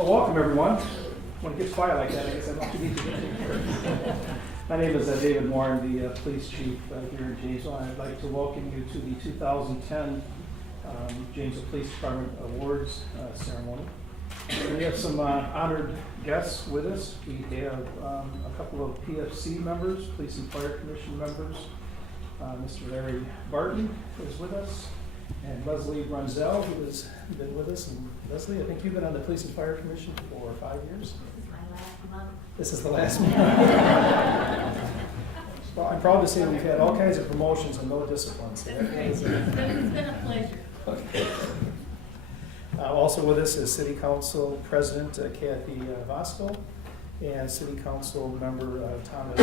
Well, welcome everyone. When it gets quiet like that, I guess I don't have to meet you. My name is David Moore. I'm the police chief here in Janesville. I'd like to welcome you to the 2010 Janesville Police Department Awards ceremony. We have some honored guests with us. We have a couple of PFC members, Police and Fire Commission members. Mr. Larry Barton is with us, and Leslie Runzel, who has been with us. And Leslie, I think you've been on the Police and Fire Commission for 5 years. This is the last month. Well, I'm proud to say we've had all kinds of promotions and no disciplines. It's been a pleasure. Okay. Also with us is City Council President Kathy Voskel and City Council Member Thomas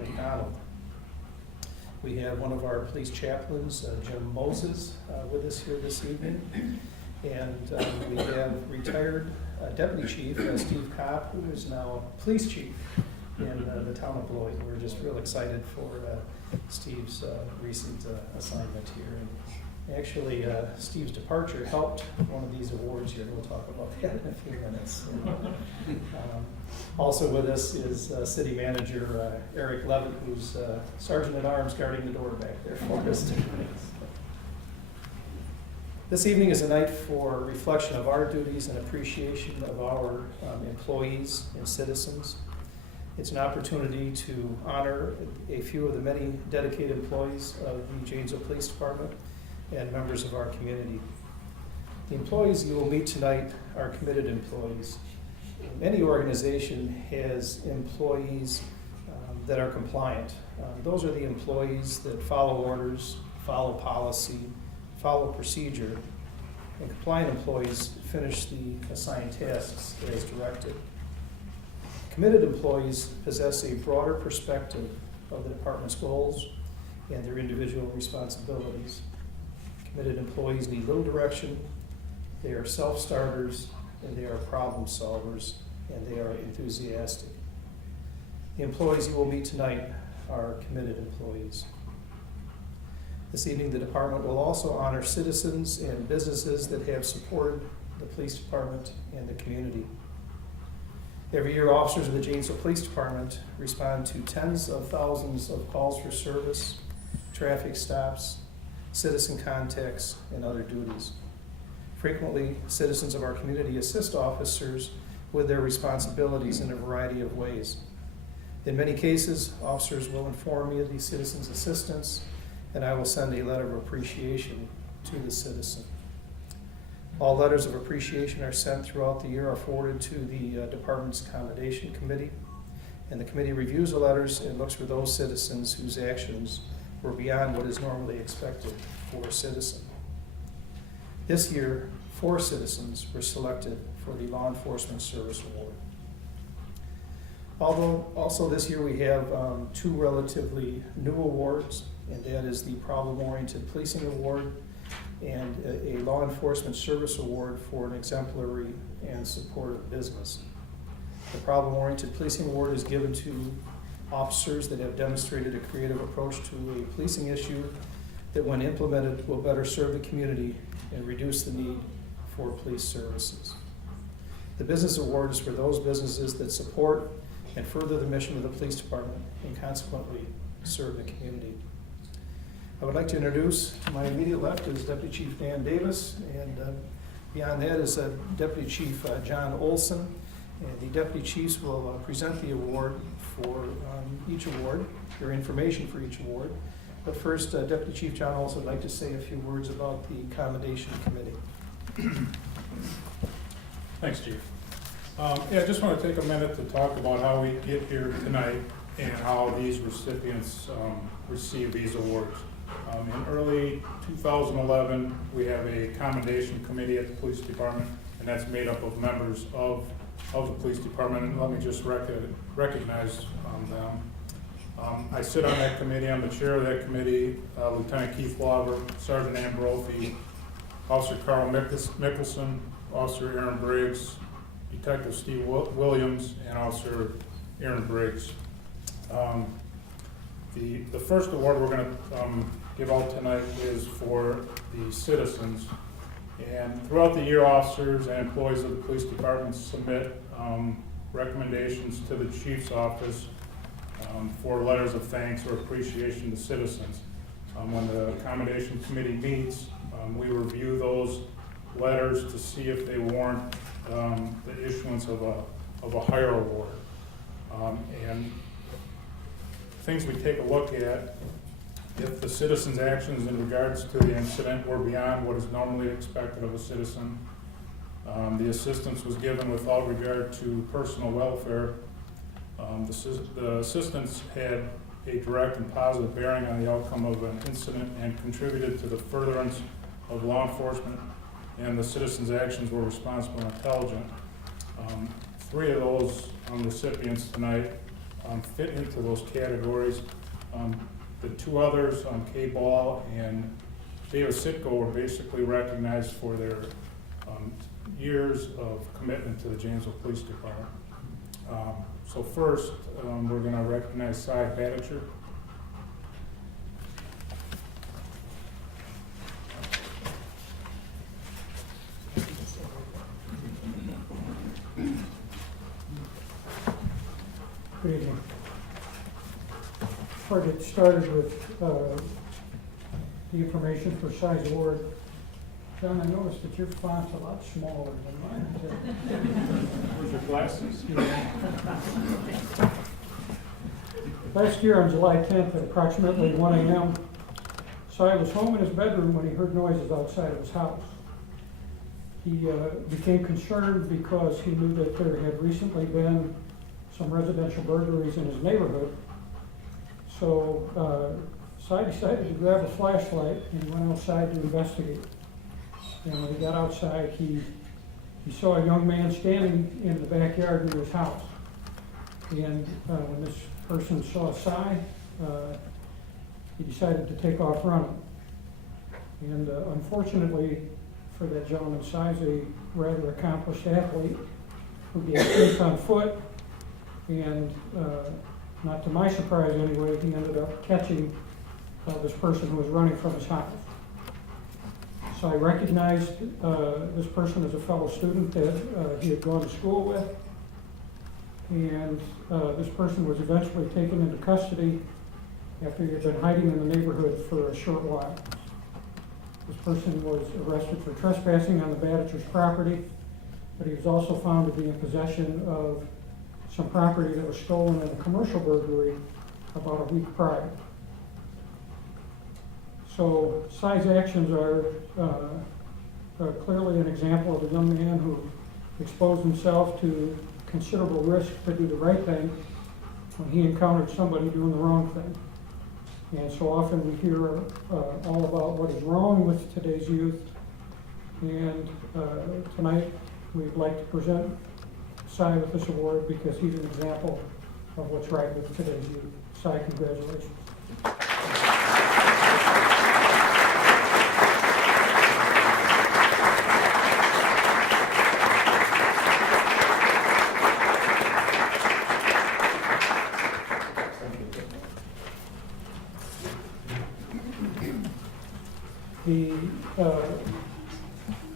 McDonald. We have one of our police chaplains, Jim Moses, with us here this evening. And we have retired Deputy Chief Steve Kopp, who is now Police Chief in the town of Beloit. We're just real excited for Steve's recent assignment here. And actually, Steve's departure helped one of these awards here. We'll talk about that in a few minutes. Also with us is City Manager Eric Levitt, who's Sergeant at Arms guarding the door back there for us. This evening is a night for reflection of our duties and appreciation of our employees and citizens. It's an opportunity to honor a few of the many dedicated employees of the Janesville Police Department and members of our community. The employees you will meet tonight are committed employees. Any organization has employees that are compliant. Those are the employees that follow orders, follow policy, follow procedure, and compliant employees finish the assigned tasks as directed. Committed employees possess a broader perspective of the department's goals and their individual responsibilities. Committed employees need little direction, they are self-starters, and they are problem solvers, and they are enthusiastic. The employees you will meet tonight are committed employees. This evening, the department will also honor citizens and businesses that have supported the police department and the community. Every year, officers of the Janesville Police Department respond to tens of thousands of calls for service, traffic stops, citizen contacts, and other duties. Frequently, citizens of our community assist officers with their responsibilities in a variety of ways. In many cases, officers will inform me of the citizen's assistance, and I will send a letter of appreciation to the citizen. All letters of appreciation are sent throughout the year, are forwarded to the department's accommodation committee, and the committee reviews the letters and looks for those citizens whose actions were beyond what is normally expected for a citizen. This year, 4 citizens were selected for the Law Enforcement Service Award. Although also this year we have 2 relatively new awards, and that is the Problem-Oriented Policing Award and a Law Enforcement Service Award for an exemplary and supportive business. The Problem-Oriented Policing Award is given to officers that have demonstrated a creative approach to a policing issue that, when implemented, will better serve the community and reduce the need for police services. The Business Award is for those businesses that support and further the mission of the police department and consequently serve the community. I would like to introduce, to my immediate left is Deputy Chief Dan Davis, and beyond that is Deputy Chief John Olson. And the Deputy Chiefs will present the award for each award, their information for each award. But first, Deputy Chief John Olson would like to say a few words about the Accommodation Committee. Thanks, Chief. I just want to take a minute to talk about how we get here tonight and how these recipients receive these awards. In early 2011, we have a commendation committee at the police department, and that's made up of members of the police department, and let me just recognize them. I sit on that committee. I'm the chair of that committee. Lieutenant Keith Lauber, Sergeant Ann Brophy, Officer Carl Mickelson, Officer Aaron Briggs, Detective Steve Williams, and Officer Aaron Briggs. The first award we're going to give out tonight is for the citizens And throughout the year, officers and employees of the police department submit recommendations to the chief's office for letters of thanks or appreciation to citizens. When the accommodation committee meets, we review those letters to see if they warrant the issuance of a higher award. And things we take a look at, if the citizen's actions in regards to the incident were beyond what is normally expected of a citizen, the assistance was given without regard to personal welfare, the assistance had a direct and positive bearing on the outcome of an incident and contributed to the furtherance of law enforcement, and the citizen's actions were responsible and intelligent. 3 of those recipients tonight fit into those categories. The 2 others, Kay Ball and David Sitko, were basically recognized for their years of commitment to the Janesville Police Department. So first, we're going to recognize Cy Badicher. Good evening. Before I get started with the information for Cy's award, John, I noticed that your font's a lot smaller than mine. Where's your glasses? Last year on July 10th at approximately 1 a.m., Cy was home in his bedroom when he heard noises outside of his house. He became concerned because he knew that there had recently been some residential burglaries in his neighborhood. So Cy decided to grab a flashlight and went outside to investigate. And when he got outside, he saw a young man standing in the backyard near his house. And when this person saw Cy, he decided to take off running. And unfortunately for that gentleman, Cy's a rather accomplished athlete who gave chase on foot. And not to my surprise anyway, he ended up catching this person who was running from his house. So I recognized this person as a fellow student that he had gone to school with. And this person was eventually taken into custody after he had been hiding in the neighborhood for a short while. This person was arrested for trespassing on the Badicher's property, but he was also found to be in possession of some property that was stolen in a commercial burglary about a week prior. So Cy's actions are clearly an example of a young man who exposed himself to considerable risk to do the right thing when he encountered somebody doing the wrong thing. And so often we hear all about what is wrong with today's youth. And tonight we'd like to present Cy with this award because he's an example of what's right with today's youth. Cy, congratulations. The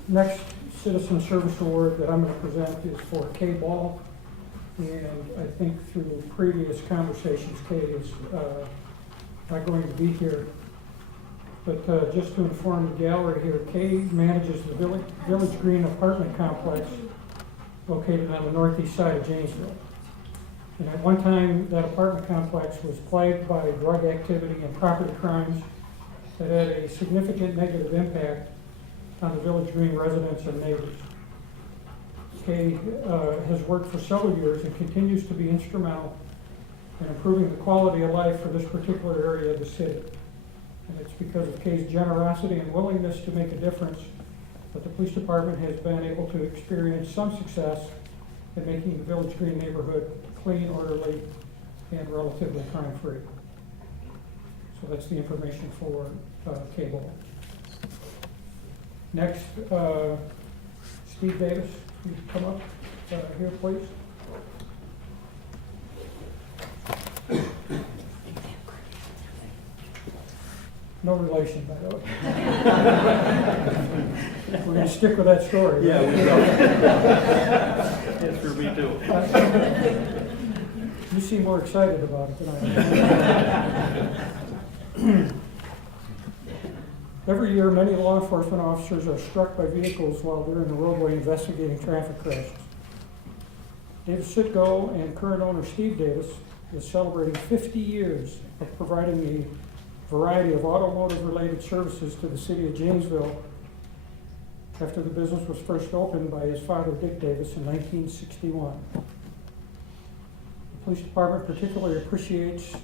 next Citizen Service Award that I'm going to present is for Kay Ball. And I think through previous conversations, Kay is not going to be here. But just to inform the gallery here, Kay manages the Village Green apartment complex located on the northeast side of Janesville. And at one time, that apartment complex was plagued by drug activity and property crimes that had a significant negative impact on the Village Green residents and neighbors. Kay has worked for several years and continues to be instrumental in improving the quality of life for this particular area of the city. And it's because of Kay's generosity and willingness to make a difference that the police department has been able to experience some success in making the Village Green neighborhood clean, orderly, and relatively crime-free. So that's the information for Cable. Next, Steve Davis, you come up here, please. No relation, by the way. We're gonna stick with that story. Yeah, right? we will. It's for me too. You seem more excited about it than I am. Every year, many law enforcement officers are struck by vehicles while they're in the roadway investigating traffic crashes. Davis Sitko and current owner Steve Davis is celebrating 50 years of providing a variety of automotive-related services to the city of Janesville after the business was first opened by his father, Dick Davis, in 1961. The police department particularly appreciates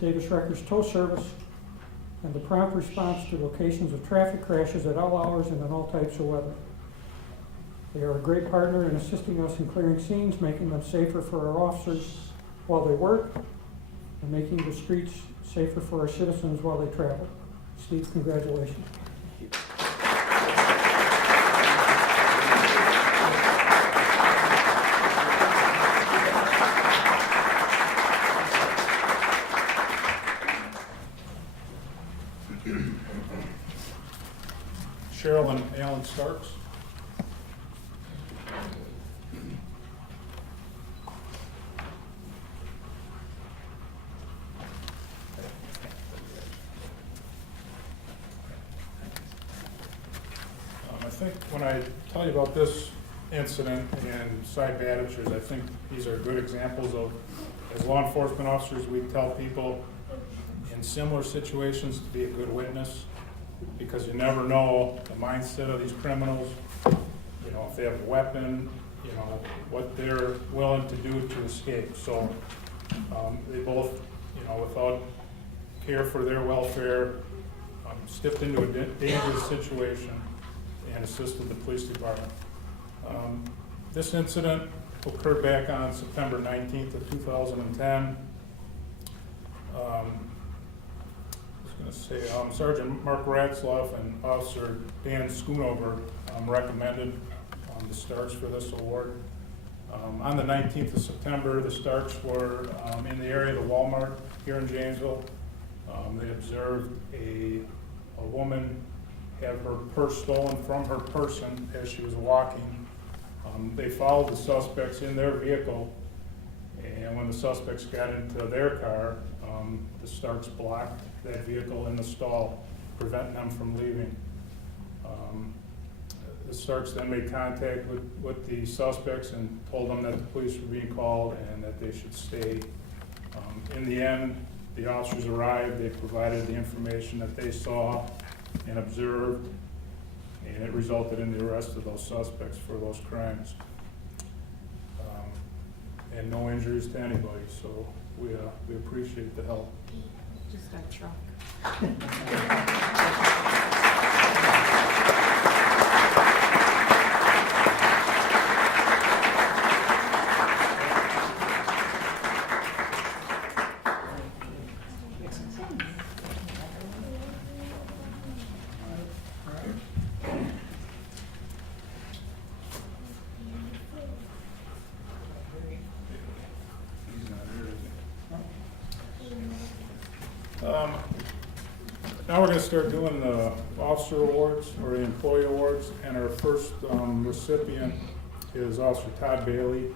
Davis Wrecker's tow service and the prompt response to locations of traffic crashes at all hours and in all types of weather. They are a great partner in assisting us in clearing scenes, making them safer for our officers while they work, and making the streets safer for our citizens while they travel. Steve, congratulations. Cheryl and Alan Starks. I think when I tell you about this incident and side badgers, I think these are good examples of, as law enforcement officers, we tell people in similar situations to be a good witness, because you never know the mindset of these criminals, you know, if they have a weapon, you know, what they're willing to do to escape. So they both, you know, without care for their welfare, stepped into a dangerous situation and assisted the police department. This incident occurred back on September 19th of 2010. Sergeant Mark Ratzloff and Officer Dan Schoonover recommended the Starks for this award. On the 19th of September, the Starks were in the area of the Walmart here in Janesville. They observed a woman have her purse stolen from her person as she was walking. They followed the suspects in their vehicle, and when the suspects got into their car, the Starks blocked that vehicle in the stall, preventing them from leaving. The Starks then made contact with the suspects and told them that the police were being called and that they should stay. In the end, the officers arrived, they provided the information that they saw and observed, and it resulted in the arrest of those suspects for those crimes. And no injuries to anybody, so we appreciate the help. Just a truck. Now we're going to start doing the officer awards or the employee awards, and our first recipient is Officer Todd Bailey,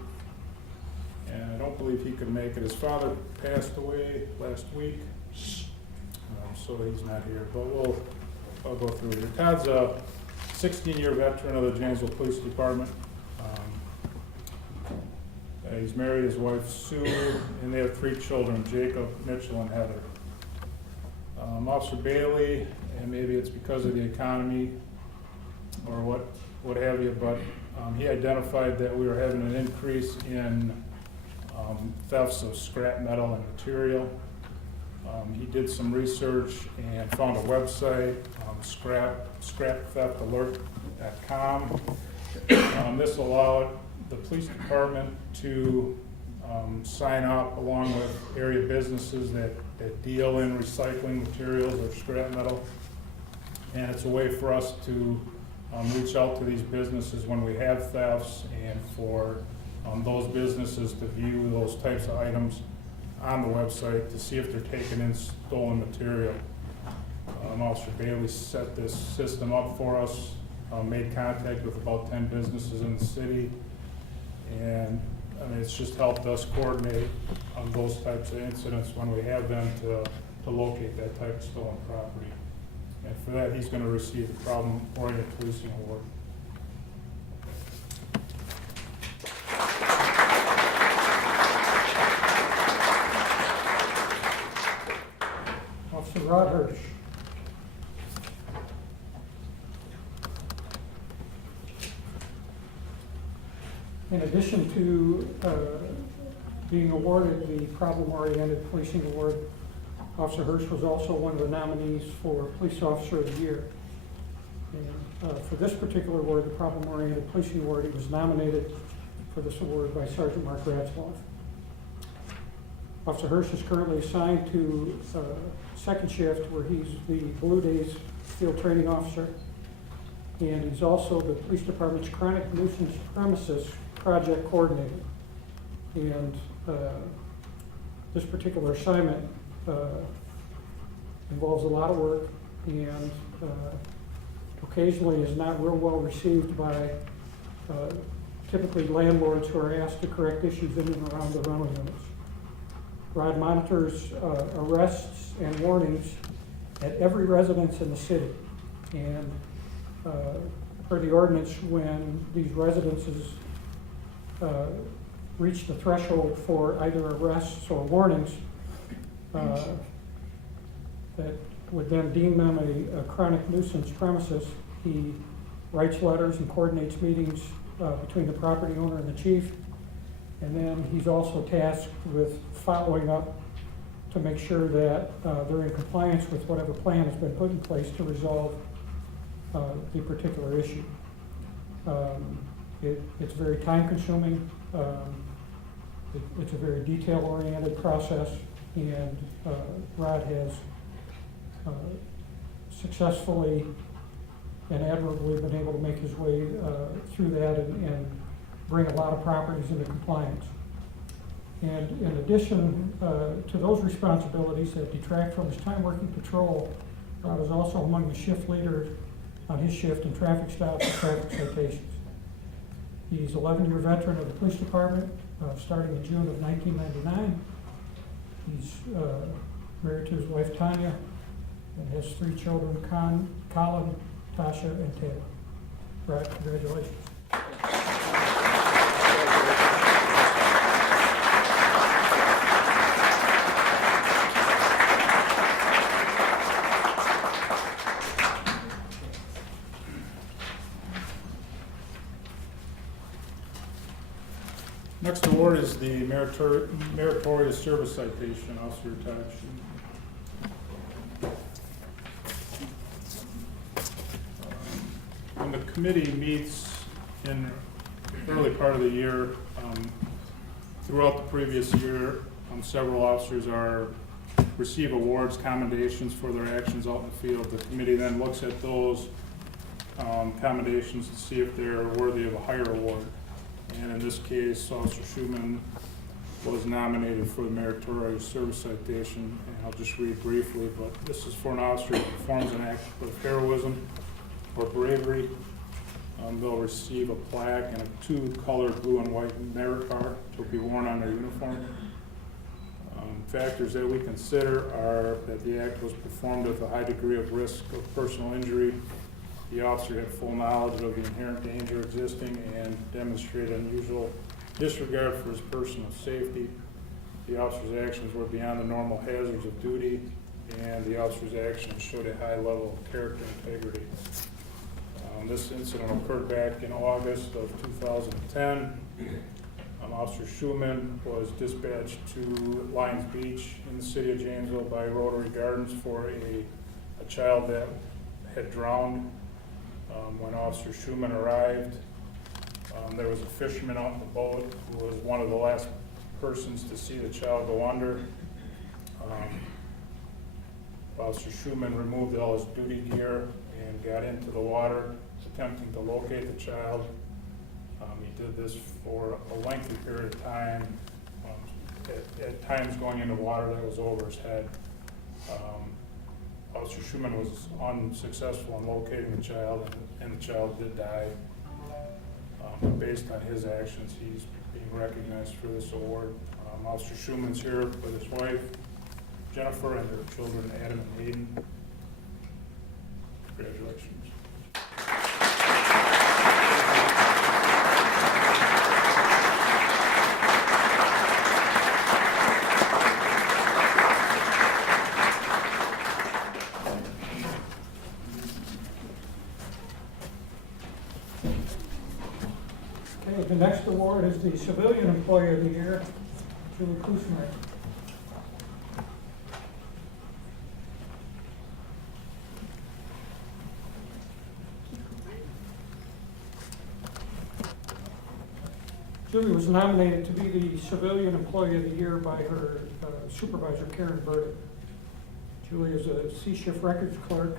and I don't believe he could make it. His father passed away last week, so he's not here, but I'll go through here. Todd's a 16-year veteran of the Janesville Police Department. He's married his wife Sue, and they have 3 children, Jacob, Mitchell, and Heather. Officer Bailey, and maybe it's because of the economy or what have you, but he identified that we were having an increase in thefts of scrap metal and material. He did some research and found a website, scraptheftalert.com. This allowed the police department to sign up along with area businesses that deal in recycling materials or scrap metal. And it's a way for us to reach out to these businesses when we have thefts, and for those businesses to view those types of items on the website to see if they're taking in stolen material. Officer Bailey set this system up for us, made contact with about 10 businesses in the city, and I mean, it's just helped us coordinate on those types of incidents when we have them to locate that type of stolen property. And for that, he's going to receive the Problem-Oriented Policing Award. Officer Rod Hirsch. In addition to being awarded the Problem-Oriented Policing Award, Officer Hirsch was also one of the nominees for Police Officer of the Year. And for this particular award, the Problem-Oriented Policing Award, he was nominated for this award by Sergeant Mark Ratzloff. Officer Hirsch is currently assigned to second shift, where he's the Blue Days Field Training Officer, and he's also the Police Department's Chronic Nuisance Premises Project Coordinator. And this particular assignment involves a lot of work, and occasionally is not real well received by typically landlords who are asked to correct issues in and around the rental units. Rod monitors arrests and warnings at every residence in the city. And per the ordinance, when these residences reach the threshold for either arrests or warnings, that would then deem them a chronic nuisance premises, he writes letters and coordinates meetings between the property owner and the chief. And then he's also tasked with following up to make sure that they're in compliance with whatever plan has been put in place to resolve the particular issue. It's very time consuming. It's a very detail-oriented process, and Rod has successfully and admirably been able to make his way through that and bring a lot of properties into compliance. And in addition to those responsibilities that detract from his time working patrol, Rod is also among the shift leaders on his shift in traffic stops and traffic citations. He's an 11-year veteran of the police department, starting in June of 1999. He's married to his wife Tanya and has 3 children, Colin, Tasha, and Taylor. Rod, congratulations. Next award is the Meritorious Service Citation, Officer Todd When the committee meets in the early part of the year, throughout the previous year, several officers receive awards, commendations for their actions out in the field. The committee then looks at those commendations to see if they're worthy of a higher award. And in this case, Officer Schumann was nominated for the Meritorious Service Citation. And I'll just read briefly, but this is for an officer who performs an act of heroism or bravery. They'll receive a plaque and a 2-colored blue and white merit card to be worn on their uniform. Factors that we consider are that the act was performed with a high degree of risk of personal injury. The officer had full knowledge of the inherent danger existing and demonstrated unusual disregard for his personal safety. The officer's actions were beyond the normal hazards of duty, and the officer's actions showed a high level of character and integrity. This incident occurred back in August of 2010. Officer Schumann was dispatched to Lions Beach in the city of Janesville by Rotary Gardens for a child that had drowned. When Officer Schumann arrived, there was a fisherman out in the boat who was one of the last persons to see the child go under. Officer Schumann removed all his duty gear and got into the water, attempting to locate the child. He did this for a lengthy period of time, at times going into water that was over his head. Officer Officer Schumann was unsuccessful in locating the child, and the child did die. But based on his actions, he's being recognized for this award. Officer Schumann's here with his wife, Jennifer, and their children, Adam and Hayden. Congratulations. Okay, the next award is the Civilian Employee of the Year, Julie Kusmer. Julie was nominated to be the Civilian Employee of the Year by her supervisor, Karen Burdick. Julie is a C-shift records clerk.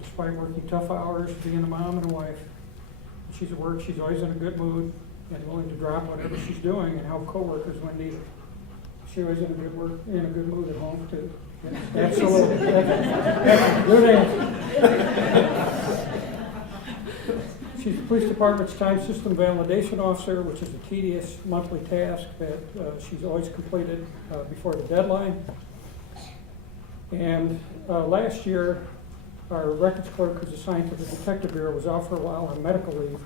Despite working tough hours, being a mom and a wife, she's at work, she's always in a good mood and willing to drop whatever she's doing and help coworkers when needed. She's always in a good mood at home too. Absolutely. That's a good answer. She's the police department's time system validation officer, which is a tedious monthly task that she's always completed before the deadline. And last year, our records clerk who's assigned to the Detective Bureau was out for a while on medical leave,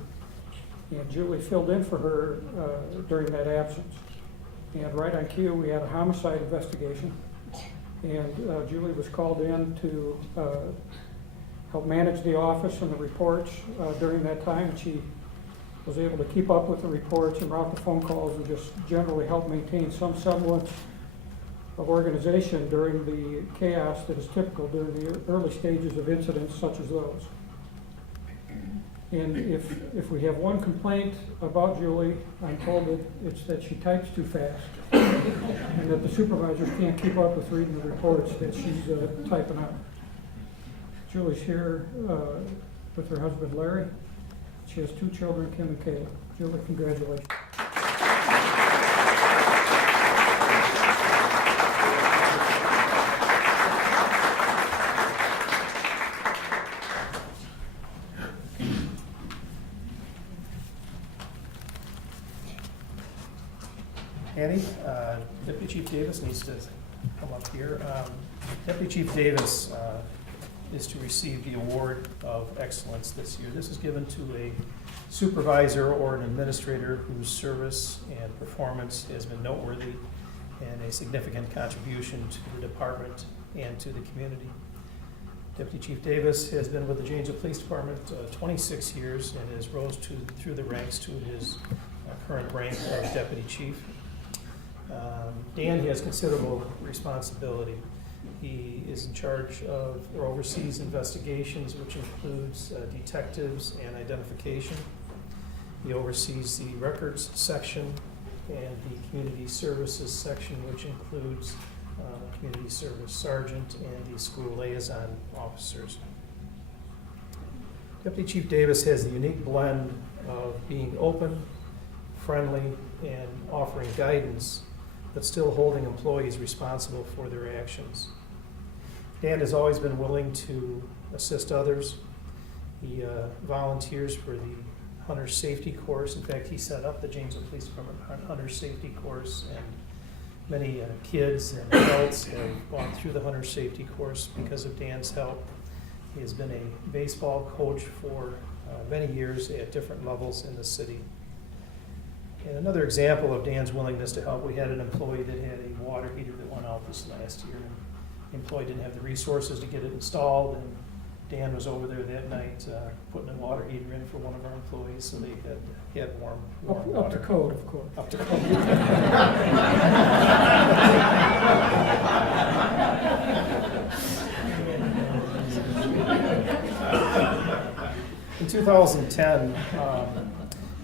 and Julie filled in for her during that absence. And right on cue, we had a homicide investigation, and Julie was called in to help manage the office and the reports during that time. And she was able to keep up with the reports and route the phone calls and just generally help maintain some semblance of organization during the chaos that is typical during the early stages of incidents such as those. And if we have one complaint about Julie, I'm told that it's that she types too fast and that the supervisors can't keep up with reading the reports that she's typing out. Julie's here with her husband Larry. She has 2 children, Kim and Kayla. Julie, congratulations. Annie, Deputy Chief Davis needs to come up here. Deputy Chief Davis is to receive the Award of Excellence this year. This is given to a supervisor or an administrator whose service and performance has been noteworthy and a significant contribution to the department and to the community. Deputy Chief Davis has been with the Janesville Police Department 26 years and has rose through the ranks to his current rank of Deputy Chief. Dan has considerable responsibility. He is in charge of or oversees investigations, which includes detectives and identification. He oversees the records section and the community services section, which includes community service sergeant and the school liaison officers. Deputy Chief Davis has the unique blend of being open, friendly, and offering guidance, but still holding employees responsible for their actions. Dan has always been willing to assist others. He volunteers for the Hunter Safety Course. In fact, he set up the Janesville Police Department Hunter Safety Course, and many kids and adults have gone through the Hunter Safety Course because of Dan's help. He has been a baseball coach for many years at different levels in the city. And another example of Dan's willingness to help, we had an employee that had a water heater that went out this last year. The employee didn't have the resources to get it installed, and Dan was over there that night putting a water heater in for one of our employees, so they had warm water. Up to code, of course. Up to code. In 2010,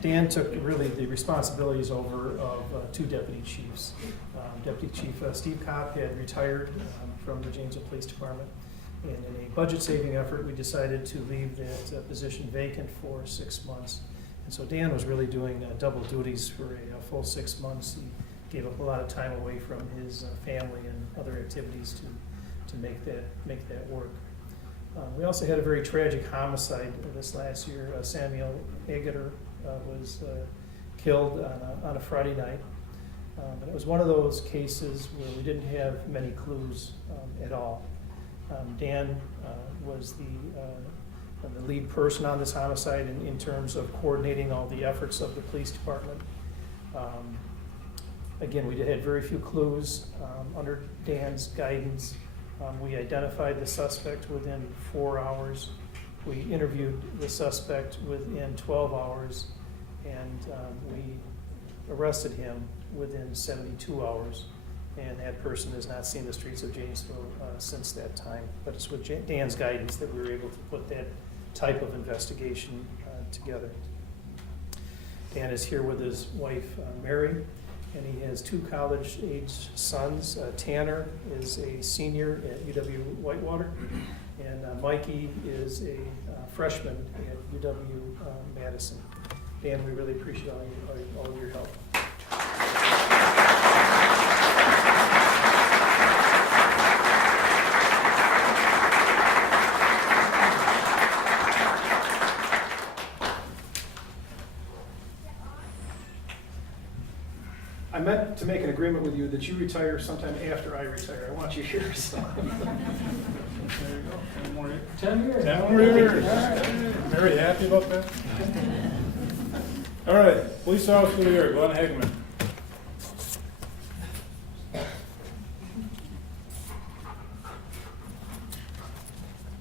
Dan took really the responsibilities over of 2 deputy chiefs. Deputy Chief Steve Kopp had retired from the Janesville Police Department, and in a budget-saving effort, we decided to leave that position vacant for 6 months. And so Dan was really doing double duties for a full 6 months. He gave up a lot of time away from his family and other activities to to make that work. We also had a very tragic homicide this last year. Samuel Agutter was killed on a Friday night. And it was one of those cases where we didn't have many clues at all. Dan was the lead person on this homicide in terms of coordinating all the efforts of the police department. Again, we had very few clues. Under Dan's guidance, we identified the suspect within 4 hours. We interviewed the suspect within 12 hours, and we arrested him within 72 hours. And that person has not seen the streets of Janesville since that time. But it's with Dan's guidance that we were able to put that type of investigation together. Dan is here with his wife, Mary, and he has 2 college-age sons. Tanner is a senior at UW Whitewater, and Mikey is a freshman at UW Madison. Dan, we really appreciate all of your help. I meant to make an agreement with you that you retire sometime after I retire. I want you here. So. There you go. 10 more years. 10 years. 10 more years. Very happy about that. All right, police officer of the year, Glenn Hagman.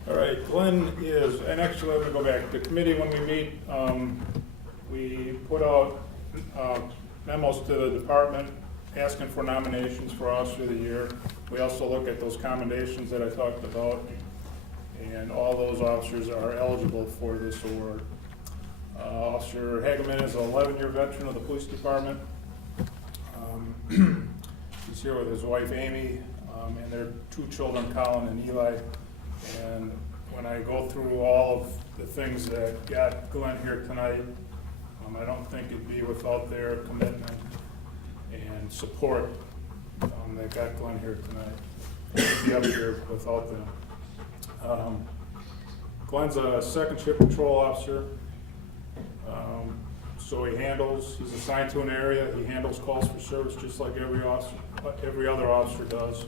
All right, Glenn is, and actually let me go back. The committee, when we meet, we put out memos to the department asking for nominations for officer of the year. We also look at those commendations that I talked about, and all those officers are eligible for this award. Officer Hageman is an 11-year veteran of the police department. He's here with his wife Amy and their 2 children, Colin and Eli. And when I go through all of the things that got Glenn here tonight, I don't think it'd be without their commitment and support that got Glenn here tonight. He'd be up here without them. Glenn's a second shift patrol officer. So he's assigned to an area, he handles calls for service just like every other officer does.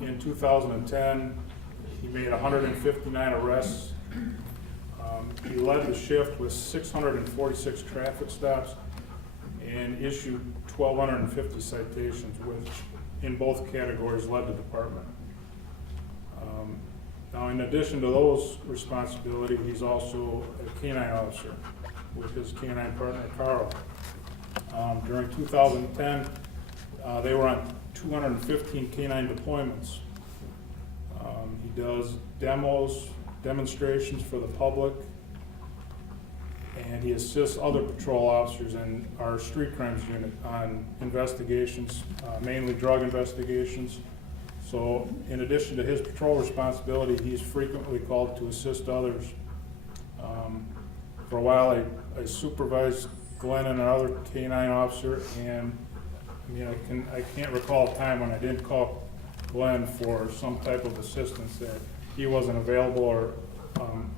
In 2010, he made 159 arrests. He led the shift with 646 traffic stops and issued 1,250 citations, which in both categories led the department. Now, in addition to those responsibilities, he's also a canine officer with his canine partner, Carl. During 2010, they were on 215 canine deployments. He does demonstrations for the public, and he assists other patrol officers in our street crimes unit on investigations, mainly drug investigations. So in addition to his patrol responsibility, he's frequently called to assist others. For a while, I supervised Glenn and another canine officer, and I can't recall a time when I didn't call Glenn for some type of assistance that he wasn't available or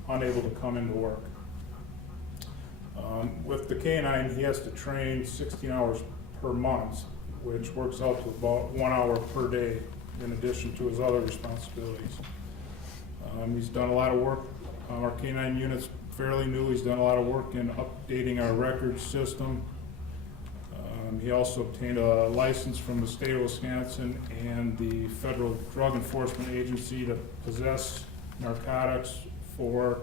unable to come into work. With the canine, he has to train 16 hours per month, which works out to about 1 hour per day in addition to his other responsibilities. He's done a lot of work. Our canine unit's fairly new. He's done a lot of work in updating our records system. He also obtained a license from the state of Wisconsin and the Federal Drug Enforcement Agency to possess narcotics for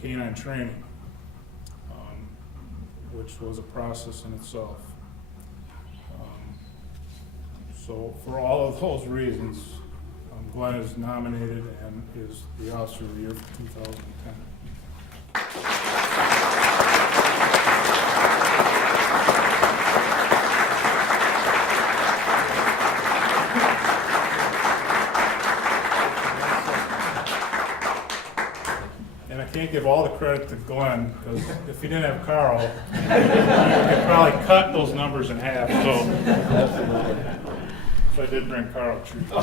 canine training, which was a process in itself. So for all of those reasons, Glenn is nominated and is the Officer of the Year for 2010. And I can't give all the credit to Glenn, because if he didn't have Carl, he could probably cut those numbers in half. So So I did bring Carl a treat. So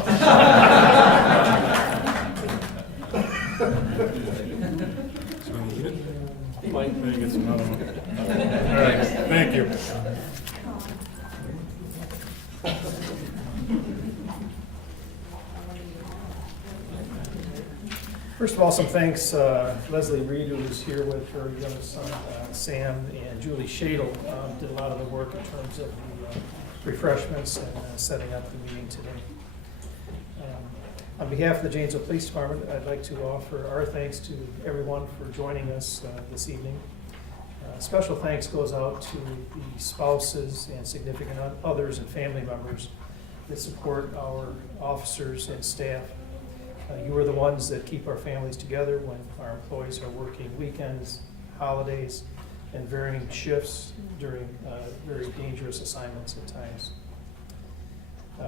when you eat it, maybe get some another one. All right, thank you. First of all, some thanks, Leslie Reed, who was here with her young son, Sam, and Julie Shadle, did a lot of the work in terms of the refreshments and setting up the meeting today. On behalf of the Janesville Police Department, I'd like to offer our thanks to everyone for joining us this evening. Special thanks goes out to the spouses and significant others and family members that support our officers and staff. You are the ones that keep our families together when our employees are working weekends, holidays, and varying shifts during very dangerous assignments at times.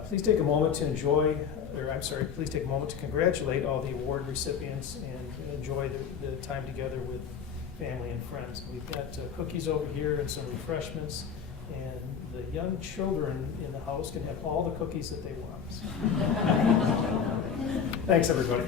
Please take a moment to please take a moment to congratulate all the award recipients and enjoy the time together with family and friends. We've got cookies over here and some refreshments, and the young children in the house can have all the cookies that they want. Thanks, everybody.